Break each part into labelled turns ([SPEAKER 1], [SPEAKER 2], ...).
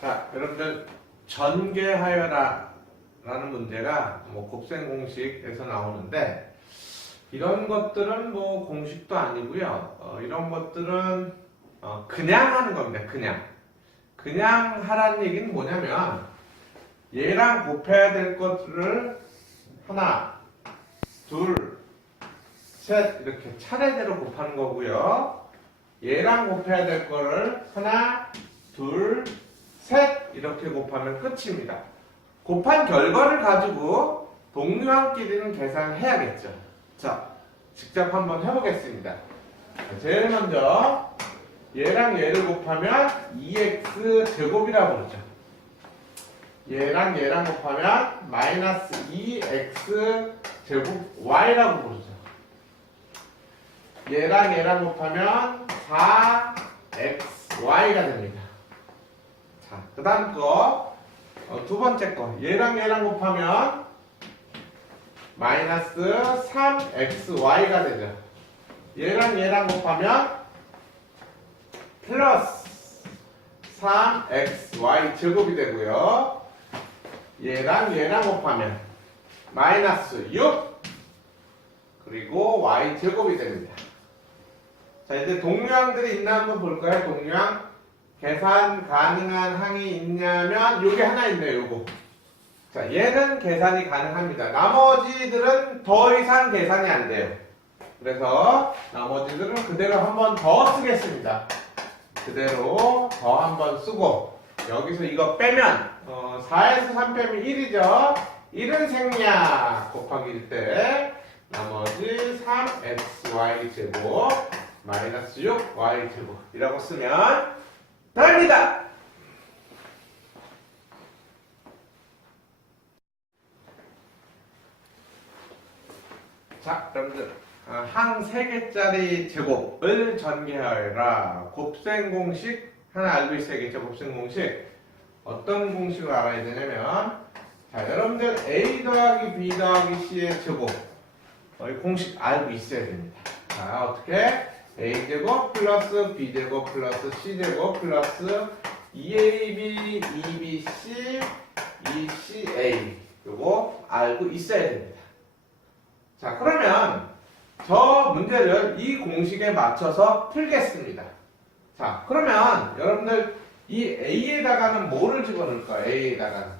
[SPEAKER 1] 자, 여러분들 전개하여라 라는 문제가 뭐 곱셈 공식에서 나오는데 이런 것들은 뭐 공식도 아니고요. 어, 이런 것들은 어, 그냥 하는 겁니다. 그냥. 그냥 하라는 얘기는 뭐냐면 얘랑 곱해야 될 것들을 하나, 둘, 셋 이렇게 차례대로 곱하는 거고요. 얘랑 곱해야 될 거를 하나, 둘, 셋 이렇게 곱하면 끝입니다. 곱한 결과를 가지고 동료한끼리는 계산해야겠죠. 자, 직접 한번 해보겠습니다. 자, 제일 먼저 얘랑 얘를 곱하면 2x 제곱이라고 그러죠. 얘랑 얘랑 곱하면 마이너스 2x 제곱 y라고 부르죠. 얘랑 얘랑 곱하면 4xy가 됩니다. 자, 그 다음 거, 어, 두 번째 거. 얘랑 얘랑 곱하면 마이너스 3xy가 되죠. 얘랑 얘랑 곱하면 플러스 3xy 제곱이 되고요. 얘랑 얘랑 곱하면 마이너스 6 그리고 y 제곱이 됩니다. 자 이제 동류항들이 있나 한번 볼까요? 동류항 계산 가능한 항이 있냐면 요게 하나 있네요. 요거 자 얘는 계산이 가능합니다. 나머지들은 더 이상 계산이 안 돼요. 그래서 나머지들은 그대로 한 번 더 쓰겠습니다. 그대로 더 한 번 쓰고 여기서 이거 빼면 어, 4에서 3 빼면 1이죠. 1은 생략 곱하기 1때 나머지 3xy 제곱 마이너스 6y 제곱이라고 쓰면 됩니다. 자, 여러분들 아, 항 3개짜리 제곱을 전개하여라. 곱셈 공식 하나 알고 있어야겠죠? 곱셈 공식. 어떤 공식을 알아야 되냐면 자, 여러분들 A 더하기 B 더하기 C의 제곱 어, 이 공식 알고 있어야 됩니다. 자, 어떻게? A 제곱 플러스 B 제곱 플러스 C 제곱 플러스 2AB, 2BC, 2CA 요거 알고 있어야 됩니다. 자, 그러면 저 문제를 이 공식에 맞춰서 풀겠습니다. 자, 그러면 여러분들 이 A에다가는 뭐를 집어넣을까요? A에다가는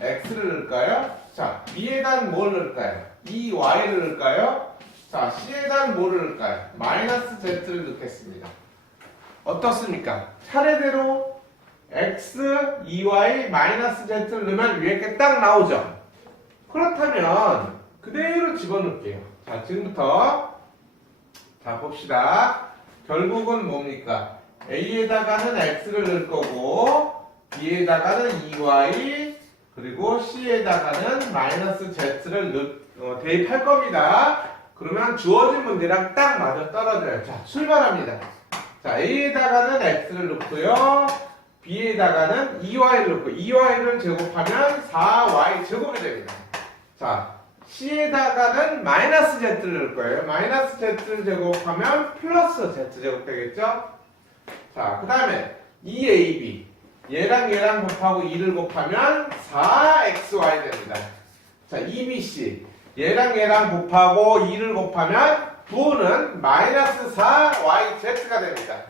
[SPEAKER 1] X를 넣을까요? 자, B에다는 뭘 넣을까요? 2Y를 넣을까요? 자, C에다는 뭐를 넣을까요? 마이너스 Z를 넣겠습니다. 어떻습니까? 차례대로 X, 2Y, 마이너스 Z를 넣으면 위에 게 딱 나오죠? 그렇다면 그대로 집어넣을게요. 자, 지금부터 자, 봅시다. 결국은 뭡니까? A에다가는 X를 넣을 거고 B에다가는 2Y 그리고 C에다가는 마이너스 Z를 넣, 어, 대입할 겁니다. 그러면 주어진 문제랑 딱 맞아 떨어져요. 자, 출발합니다. 자, A에다가는 X를 넣고요. B에다가는 2Y를 넣고 2Y를 제곱하면 4Y 제곱이 됩니다. 자, C에다가는 마이너스 Z를 넣을 거예요. 마이너스 Z를 제곱하면 플러스 Z 제곱 되겠죠? 자, 그 다음에 2AB. 얘랑 얘랑 곱하고 2를 곱하면 4XY 됩니다. 자, 2BC. 얘랑 얘랑 곱하고 2를 곱하면 부호는 마이너스 4YZ가 됩니다.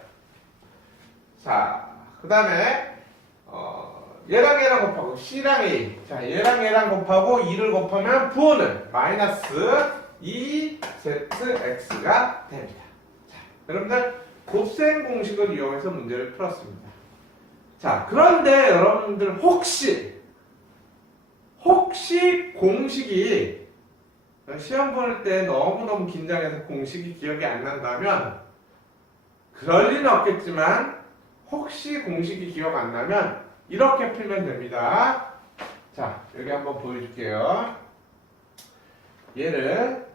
[SPEAKER 1] 자, 그 다음에 어, 얘랑 얘랑 곱하고 C랑 A. 자, 얘랑 얘랑 곱하고 2를 곱하면 부호는 마이너스 2ZX가 됩니다. 자, 여러분들 곱셈 공식을 이용해서 문제를 풀었습니다. 자, 그런데 여러분들 혹시 혹시 공식이 시험 볼 때 너무너무 긴장해서 공식이 기억이 안 난다면 그럴 리는 없겠지만 혹시 공식이 기억 안 나면 이렇게 풀면 됩니다. 자, 여기 한번 보여줄게요. 얘를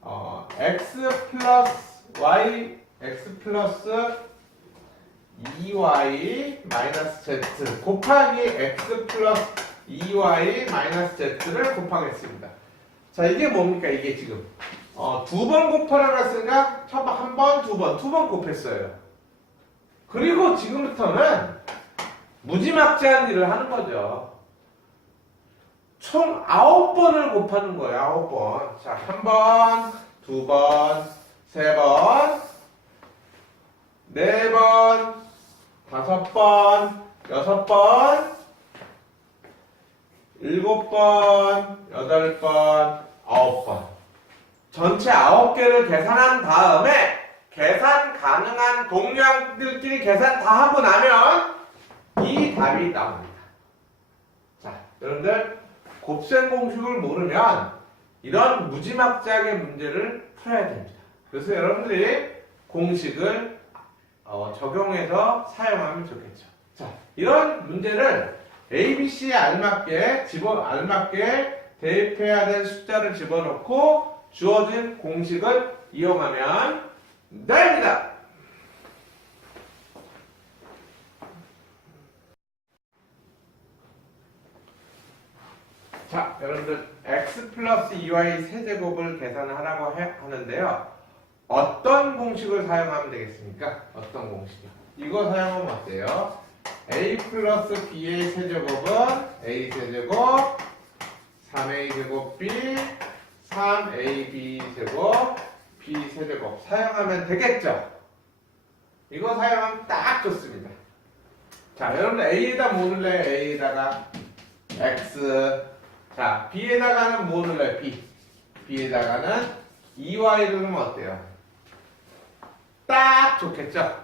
[SPEAKER 1] 어, x 플러스 y x 플러스 2y 마이너스 z 곱하기 x 플러스 2y 마이너스 z를 곱하겠습니다. 자, 이게 뭡니까? 이게 지금 어, 두 번 곱하라고 했으니까 처음 한 번, 두 번, 두 번 곱했어요. 그리고 지금부터는 무지막지한 일을 하는 거죠. 총 9번을 곱하는 거예요. 9번. 자, 한 번, 두 번, 세 번, 네 번, 다섯 번, 여섯 번, 일곱 번, 여덟 번, 아홉 번. 전체 아홉 개를 계산한 다음에 계산 가능한 동량들끼리 계산 다 하고 나면 이 답이 나옵니다. 자, 여러분들 곱셈 공식을 모르면 이런 무지막지하게 문제를 풀어야 됩니다. 그래서 여러분들이 공식을 어, 적용해서 사용하면 좋겠죠. 자, 이런 문제를 ABC에 알맞게 집어 알맞게 대입해야 될 숫자를 집어넣고 주어진 공식을 이용하면 됩니다. 자, 여러분들 x 플러스 2y 세제곱을 계산하라고 해- 하는데요. 어떤 공식을 사용하면 되겠습니까? 어떤 공식이요? 이거 사용하면 어때요? A 플러스 b의 세제곱은 a 세제곱 3a 제곱 b 3ab 제곱 b 세제곱 사용하면 되겠죠? 이거 사용하면 딱 좋습니다. 자, 여러분 a에다 뭐 넣을래요? a에다가 x 자, b에다가는 뭐 넣을래요? b b에다가는 2y를 넣으면 어때요? 딱 좋겠죠?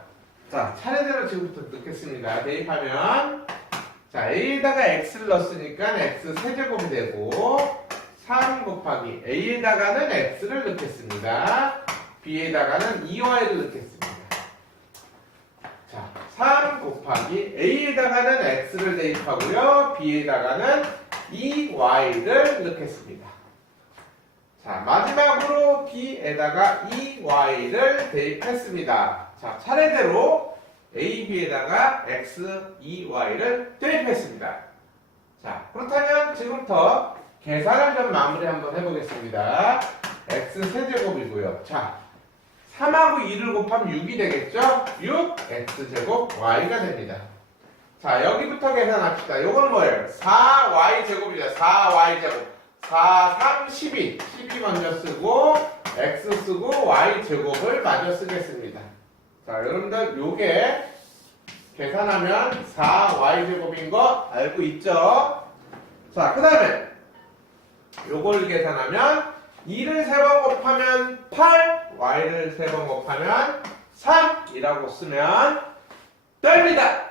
[SPEAKER 1] 자, 차례대로 지금부터 넣겠습니다. 대입하면 자, a에다가 x를 넣었으니까 x 세제곱이 되고 3 곱하기 a에다가는 x를 넣겠습니다. b에다가는 2y를 넣겠습니다. 자, 3 곱하기 a에다가는 x를 대입하고요. b에다가는 2y를 넣겠습니다. 자, 마지막으로 b에다가 2y를 대입했습니다. 자, 차례대로 a, b에다가 x, 2y를 대입했습니다. 자, 그렇다면 지금부터 계산을 좀 마무리 한번 해보겠습니다. x 세제곱이고요. 자, 3하고 2를 곱하면 6이 되겠죠? 6, x제곱, y가 됩니다. 자, 여기부터 계산합시다. 요건 뭐예요? 4y 제곱이죠. 4y 제곱. 4, 3, 12. 12 먼저 쓰고, x 쓰고, y 제곱을 마저 쓰겠습니다. 자, 여러분들 요게 계산하면 4y 제곱인 거 알고 있죠? 자, 그 다음에 요걸 계산하면 2를 3번 곱하면 8, y를 3번 곱하면 3이라고 쓰면 됩니다.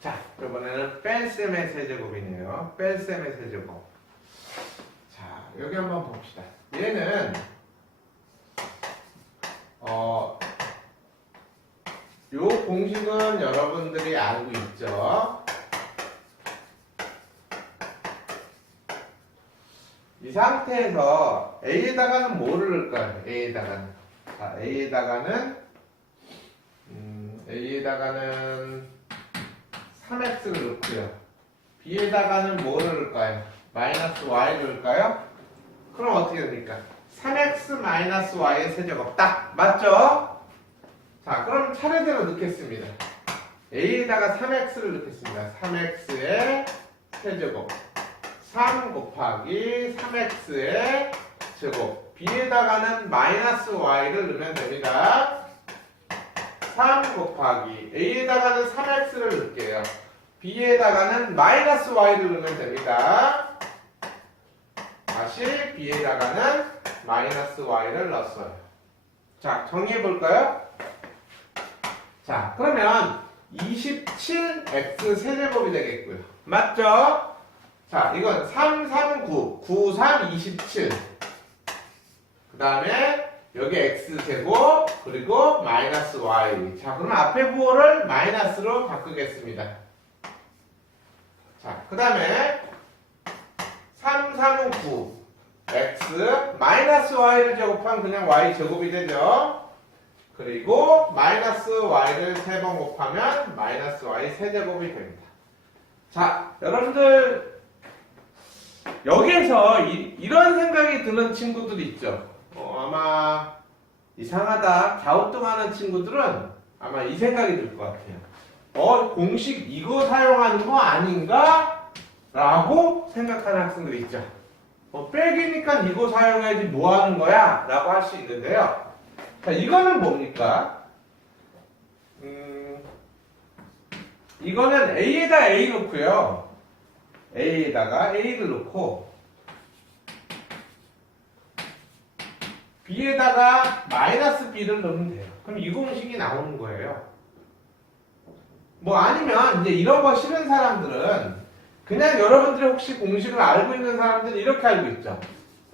[SPEAKER 1] 자, 이번에는 뺄셈의 세제곱이네요. 뺄셈의 세제곱. 자, 여기 한번 봅시다. 얘는 어, 요 공식은 여러분들이 알고 있죠. 이 상태에서 A에다가는 뭐를 넣을까요? A에다가는 자, A에다가는 음, A에다가는 3x를 넣고요. B에다가는 뭐를 넣을까요? 마이너스 y를 넣을까요? 그럼 어떻게 됩니까? 3x 마이너스 y의 세제곱 딱 맞죠? 자 그럼 차례대로 넣겠습니다. a에다가 3x를 넣겠습니다. 3x의 세제곱 3 곱하기 3x의 제곱 b에다가는 마이너스 y를 넣으면 됩니다. 3 곱하기 a에다가는 3x를 넣을게요. b에다가는 마이너스 y를 넣으면 됩니다. B에다가는 마이너스 y를 넣었어요. 자, 정리해 볼까요? 자, 그러면 27x 세제곱이 되겠고요. 맞죠? 자, 이건 3, 3, 9, 9, 3, 27. 그 다음에 여기 x제곱 그리고 마이너스 y 자 그럼 앞에 부호를 마이너스로 바꾸겠습니다 자 그 다음에 3, 3, 9 x 마이너스 y를 제곱하면 그냥 y 제곱이 되죠 그리고 마이너스 y를 세번 곱하면 마이너스 y 세제곱이 됩니다 자 여러분들 여기에서 이, 런 생각이 드는 친구들이 있죠 어, 아마 이상하다, 갸우뚱하는 친구들은 아마 이 생각이 들 것 같아요. 어, 공식 이거 사용하는 거 아닌가? 라고 생각하는 학생들이 있죠. 어, 빼기니까 이거 사용해야지 뭐 하는 거야? 라고 할 수 있는데요. 자, 이거는 뭡니까? 음, 이거는 A에다 A 놓고요. A에다가 A를 놓고 B에다가 마이너스 B를 넣으면 돼요. 그럼 이 공식이 나오는 거예요. 뭐 아니면 이제 이런 거 싫은 사람들은 그냥 여러분들이 혹시 공식을 알고 있는 사람들은 이렇게 알고 있죠.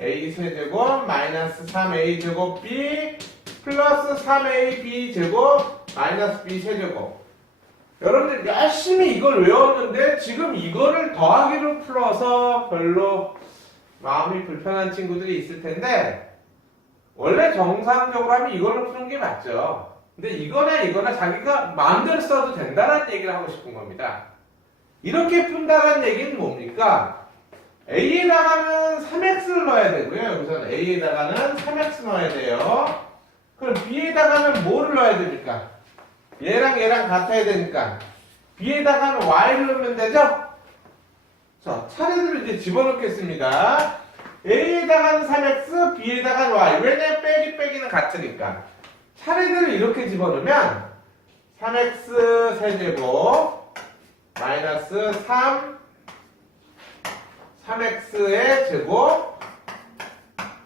[SPEAKER 1] A 세제곱 마이너스 3A 제곱 B 플러스 3AB 제곱 마이너스 B 세제곱 여러분들 열심히 이걸 외웠는데 지금 이거를 더하기로 풀어서 별로 마음이 불편한 친구들이 있을 텐데 원래 정상적으로 하면 이걸로 푸는 게 맞죠. 근데 이거나 이거나 자기가 마음대로 써도 된다는 얘기를 하고 싶은 겁니다. 이렇게 푼다는 얘기는 뭡니까? A에다가는 3x를 넣어야 되고요. 여기서는 A에다가는 3x 넣어야 돼요. 그럼 B에다가는 뭐를 넣어야 됩니까? 얘랑 얘랑 같아야 되니까 B에다가는 Y를 넣으면 되죠? 자, 차례대로 이제 집어넣겠습니다. A에다가는 3x, B에다가는 Y. 왜냐면 빼기 빼기는 같으니까. 차례대로 이렇게 집어넣으면 3x 세제곱 마이너스 3 3x의 제곱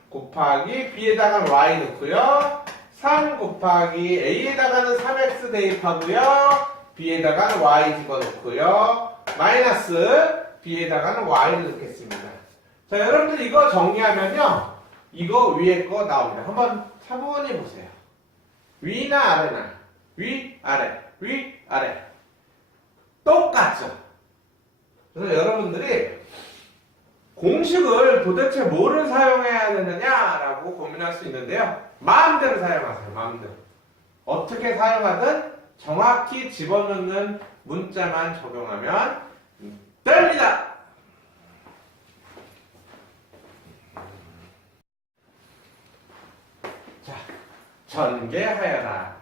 [SPEAKER 1] 곱하기 b에다가는 y 넣고요. 3 곱하기 a에다가는 3x 대입하고요. b에다가는 y 집어넣고요. 마이너스 b에다가는 y를 넣겠습니다. 자, 여러분들 이거 정리하면요. 이거 위에 거 나옵니다. 한번 차분히 보세요. 위나 아래나 위, 아래, 위, 아래 똑같죠. 그래서 여러분들이 공식을 도대체 뭐를 사용해야 되느냐라고 고민할 수 있는데요. 마음대로 사용하세요. 마음대로. 어떻게 사용하든 정확히 집어넣는 문자만 적용하면 됩니다. 자, 전개하여라.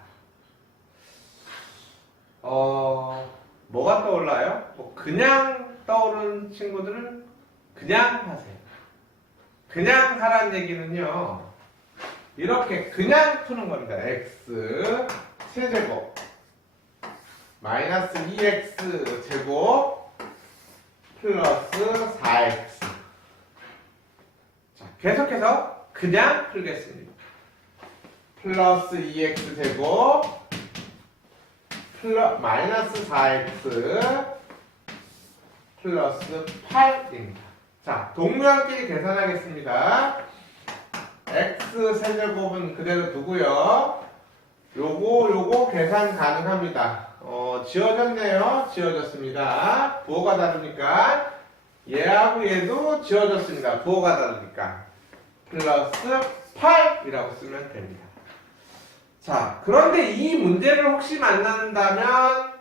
[SPEAKER 1] 어, 뭐가 떠올라요? 뭐 그냥 떠오르는 친구들은 그냥 하세요. 그냥 하란 얘기는요. 이렇게 그냥 푸는 겁니다. x 세제곱 마이너스 2x 제곱 플러스 4x 자, 계속해서 그냥 풀겠습니다. 플러스 2x 제곱 플러 마이너스 4x 플러스 8입니다. 자, 동무함끼리 계산하겠습니다. x 세제곱은 그대로 두고요. 요거 요거 계산 가능합니다. 어, 지워졌네요. 지워졌습니다. 부호가 다르니까 얘하고 얘도 지워졌습니다. 부호가 다르니까 플러스 8이라고 쓰면 됩니다. 자, 그런데 이 문제를 혹시 만난다면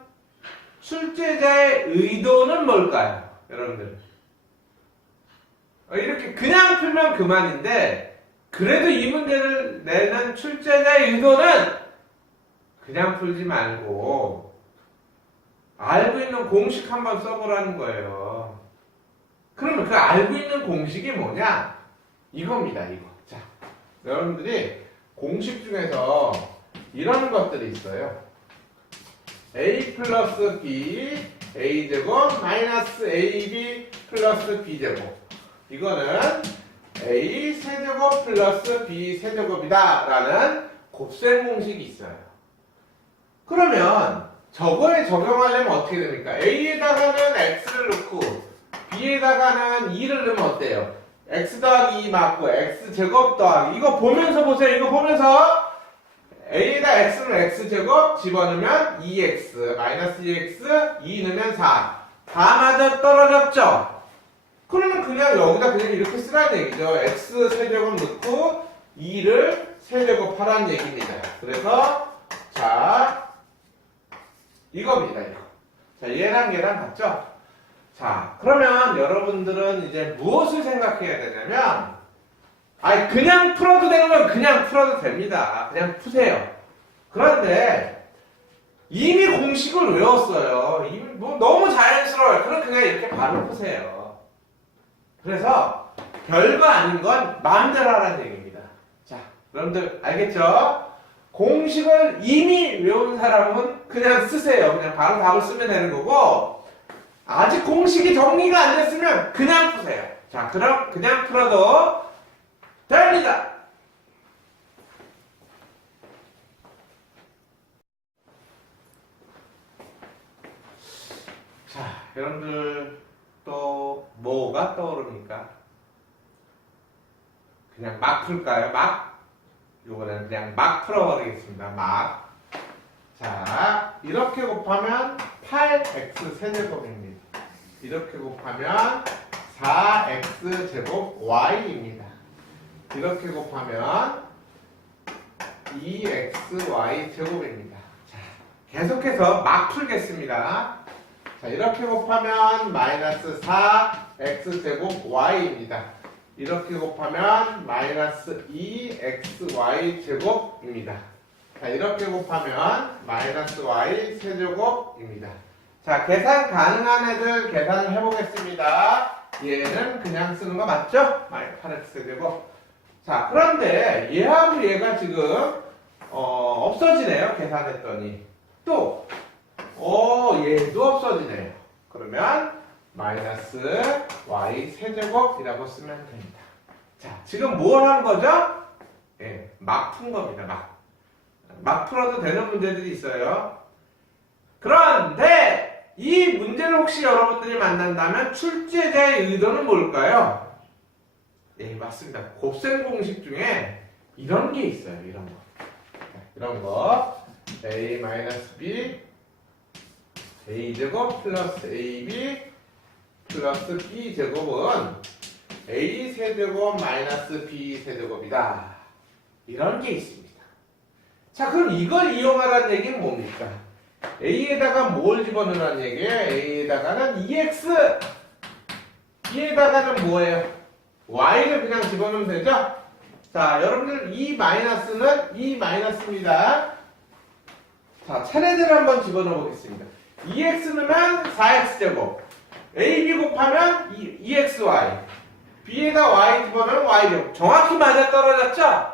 [SPEAKER 1] 출제자의 의도는 뭘까요? 여러분들. 어, 이렇게 그냥 풀면 그만인데, 그래도 이 문제를 내는 출제자의 의도는 그냥 풀지 말고, 알고 있는 공식 한번 써보라는 거예요. 그러면 그 알고 있는 공식이 뭐냐? 이겁니다, 이거. 자, 여러분들이 공식 중에서 이런 것들이 있어요. a 플러스 b a 제곱 마이너스 ab 플러스 b 제곱 이거는 a 세제곱 플러스 b 세제곱이다 라는 곱셈 공식이 있어요 그러면 저거에 적용하려면 어떻게 됩니까? a에다가는 x를 넣고 b에다가는 2를 넣으면 어때요? x 더하기 2 맞고 x 제곱 더하기 이거 보면서 보세요 이거 보면서 a에다 x는 x제곱 집어넣으면 2x 마이너스 2x 2 넣으면 4 4마저 떨어졌죠? 그러면 그냥 여기다 그냥 이렇게 쓰라는 얘기죠 x 세제곱 넣고 2를 세제곱하라는 얘기입니다 그래서 자 이겁니다 이거 자 얘랑 얘랑 같죠? 자 그러면 여러분들은 이제 무엇을 생각해야 되냐면 아니 그냥 풀어도 되는 건 그냥 풀어도 됩니다. 그냥 푸세요. 그런데 이미 공식을 외웠어요. 이미 뭐 너무 자연스러워요. 그럼 그냥 이렇게 바로 푸세요. 그래서 별거 아닌 건 마음대로 하라는 얘기입니다. 자, 여러분들 알겠죠? 공식을 이미 외운 사람은 그냥 쓰세요. 그냥 바로 답을 쓰면 되는 거고 아직 공식이 정리가 안 됐으면 그냥 푸세요. 자, 그럼 그냥 풀어도 됩니다. 자, 여러분들 또 뭐가 떠오릅니까? 그냥 막 풀까요? 막? 요거는 그냥 막 풀어버리겠습니다. 막. 자, 이렇게 곱하면 8x 세제곱입니다. 이렇게 곱하면 4x 제곱 y입니다. 이렇게 곱하면 2xy 제곱입니다. 자, 계속해서 막 풀겠습니다. 자, 이렇게 곱하면 마이너스 4x 제곱 y입니다. 이렇게 곱하면 마이너스 2xy 제곱입니다. 자, 이렇게 곱하면 마이너스 y 세제곱입니다. 자, 계산 가능한 애들 계산을 해보겠습니다. 얘는 그냥 쓰는 거 맞죠? 마이너스 8x 세제곱. 자, 그런데 얘하고 얘가 지금 어, 없어지네요. 계산했더니. 또, 어, 얘도 없어지네요. 그러면 마이너스 y 세제곱이라고 쓰면 됩니다. 자, 지금 뭘 한 거죠? 예, 막 푼 겁니다. 막. 막 풀어도 되는 문제들이 있어요. 그런데 이 문제를 혹시 여러분들이 만난다면 출제자의 의도는 뭘까요? 예, 맞습니다. 곱셈 공식 중에 이런 게 있어요. 이런 거. 자, 이런 거. a-b a제곱 플러스 ab 플러스 b 제곱은 a 세제곱 마이너스 b 세제곱이다. 이런 게 있습니다. 자, 그럼 이걸 이용하라는 얘기는 뭡니까? a에다가 뭘 집어넣으라는 얘기예요? a에다가는 ex, b에다가는 뭐예요? Y를 그냥 집어넣으면 되죠? 자, 여러분들 이 마이너스는 이 마이너스입니다. 자, 차례대로 한번 집어넣어 보겠습니다. 2x 넣으면 4x 제곱, ab 곱하면 2xy, b에다 y 집어넣으면 y 제곱. 정확히 맞아 떨어졌죠?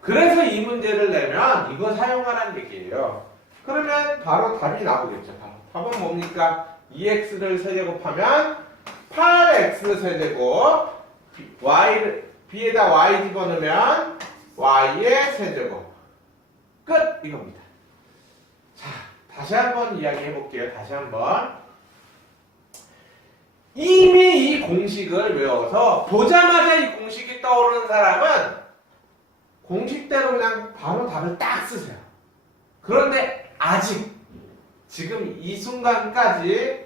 [SPEAKER 1] 그래서 이 문제를 내면 이거 사용하라는 얘기예요. 그러면 바로 답이 나오겠죠. 바로. 답은 뭡니까? 2x를 세제곱하면 8x 세제곱, y를 b에다 y 집어넣으면 y의 세제곱. 끝 이겁니다. 자, 다시 한번 이야기해 볼게요. 다시 한번. 이미 이 공식을 외워서 보자마자 이 공식이 떠오르는 사람은 공식대로 그냥 바로 답을 딱 쓰세요. 그런데 아직 지금 이 순간까지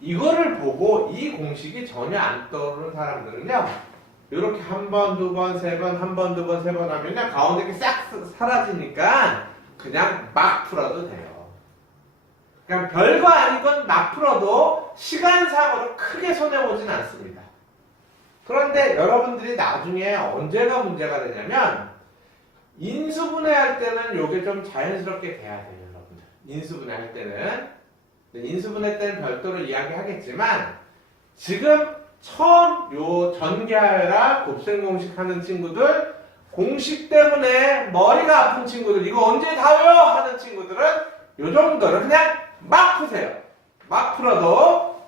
[SPEAKER 1] 이거를 보고 이 공식이 전혀 안 떠오르는 사람들은요. 이렇게 한 번, 두 번, 세 번, 한 번, 두 번, 세 번 하면요. 가운데 게 싹 사라지니까 그냥 막 풀어도 돼요. 그냥 별거 아닌 건 막 풀어도 시간상으로 크게 손해보진 않습니다. 그런데 여러분들이 나중에 언제가 문제가 되냐면 인수분해 할 때는 이게 좀 자연스럽게 돼야 돼요, 여러분들. 인수분해 할 때는 인수분해 때는 별도로 이야기하겠지만 지금 처음 요 전개하라 곱셈 공식 하는 친구들 공식 때문에 머리가 아픈 친구들 이거 언제 다요 하는 친구들은 요 정도는 그냥 막 푸세요. 막 풀어도